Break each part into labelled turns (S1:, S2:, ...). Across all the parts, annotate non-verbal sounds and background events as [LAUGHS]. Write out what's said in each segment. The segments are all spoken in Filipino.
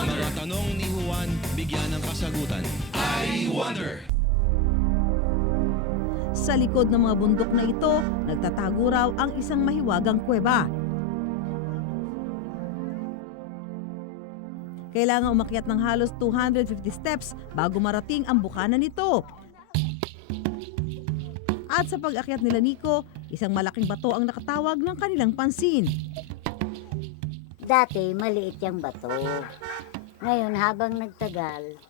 S1: Mga tanong ni Juan, bigyan ng kasagutan.
S2: I wonder.
S3: Sa likod ng mga bundok na ito, nagtatago raw ang isang mahiwagang kuweba. Kailangan umakyat ng halos 250 steps bago marating ang bukana nito. At sa pag-akyat nila Nico, isang malaking bato ang nakatawag ng kanilang pansin.
S4: Dati, maliit yung bato. Ngayon, habang nagtagal,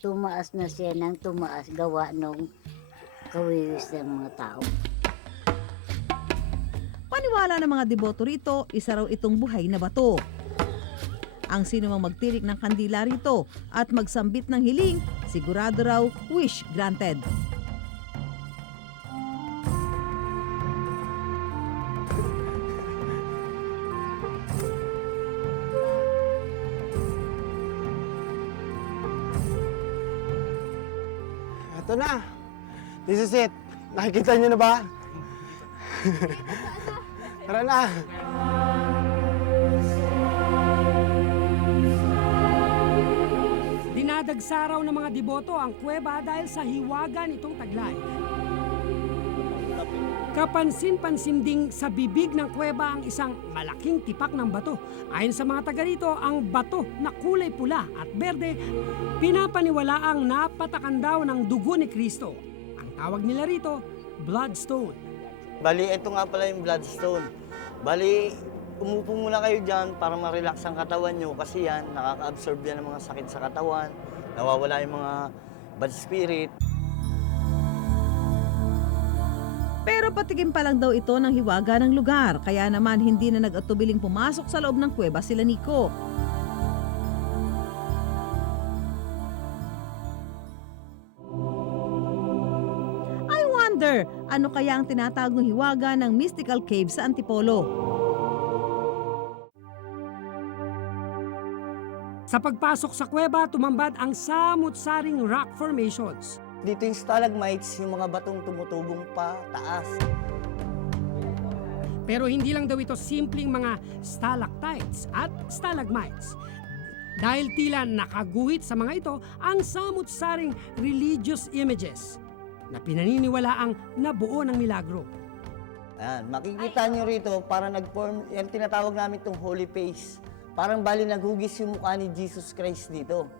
S4: tumaas na siya ng tumaas gawa nung kawiwis ng mga tao.
S3: Paniwala ng mga deboto rito, isa raw itong buhay na bato. Ang sino mang magtirik ng kandila rito at magsambit ng hiling, sigurado raw wish granted.
S5: Ito na. This is it. Nakikita niyo na ba? [LAUGHS] Tara na.
S3: Dinadagsaraw ng mga deboto ang kuweba dahil sa hiwaga nitong taglay. Kapansin-pansin ding sa bibig ng kuweba ang isang malaking tipak ng bato. Ayon sa mga taga rito, ang bato na kulay pula at berde, pinapaniwala ang napatakan daw ng dugo ni Kristo. Ang tawag nila rito, bloodstone.
S5: Bali, ito nga pala yung bloodstone. Bali, umupo muna kayo dyan para ma-relax ang katawan nyo kasi yan, nakaka-absorb yan ng mga sakit sa katawan, nawawala yung mga bad spirit.
S3: Pero patigim pa lang daw ito ng hiwaga ng lugar, kaya naman hindi na nag-atubiling pumasok sa loob ng kuweba sila Nico. I wonder, ano kaya ang tinatawag ng hiwaga ng mystical cave sa Antipolo? Sa pagpasok sa kuweba, tumambad ang samut-saring rock formations.
S5: Dito yung stalagmites, yung mga batong tumutubong pa taas.
S3: Pero hindi lang daw ito simpleng mga stalactites at stalagmites. Dahil tila nakaguhit sa mga ito ang samut-saring religious images na pinaniniwala ang nabuo ng milagro.
S5: Ayan, makikita nyo rito, para nag-form, yan tinatawag namin itong holy face. Parang bali naghugis yung mukha ni Jesus Christ dito.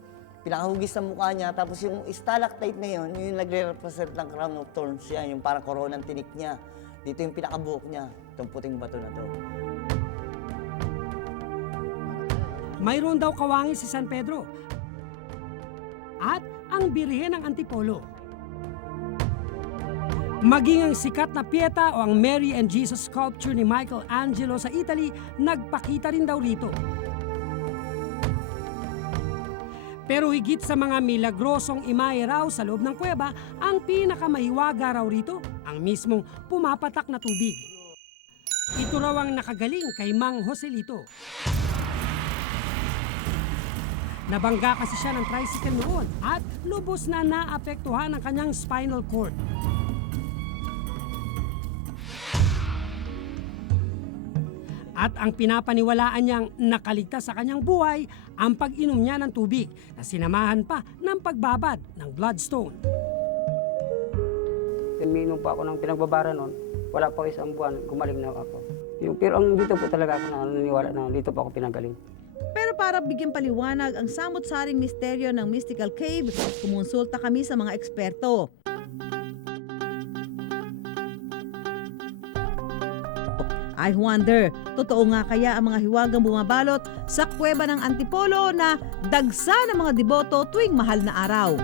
S5: Pinakahugis ng mukha niya, tapos yung stalactite na yun, yun yung nagre-represent ng crown of thorns yan, yung parang koronang tinik niya. Dito yung pinakabuhok niya, itong puting bato na to.
S3: Mayroon daw kawangi si San Pedro at ang Birhen ng Antipolo. Maging ang sikat na Pieta o ang Mary and Jesus sculpture ni Michelangelo sa Italy, nagpakita rin daw rito. Pero higit sa mga milagrosong imahe sa loob ng kuweba, ang pinakamahiwaga raw rito, ang mismong pumapatak na tubig. Ito raw ang nakagaling kay Mang Joselito. Nabangga kasi siya ng tricycle noon at lubos na naapektuhan ang kanyang spinal cord. At ang pinapaniwalaan niyang nakaligtas sa kanyang buhay ang pag-inom niya ng tubig na sinamahan pa ng pagbabad ng bloodstone.
S6: Umiinom po ako ng pinagbabara noon. Wala pa isang buwan, gumaling na ako. Yung, pero ang dito po talaga ako na naniniwala na dito po ako pinagaling.
S3: Pero para bigyan paliwanag ang samot-saring misteryo ng mystical cave, kumonsulta kami sa mga eksperto. I wonder, totoo nga kaya ang mga hiwagang bumabalot sa kuweba ng Antipolo na dagsa ng mga deboto tuwing mahal na araw?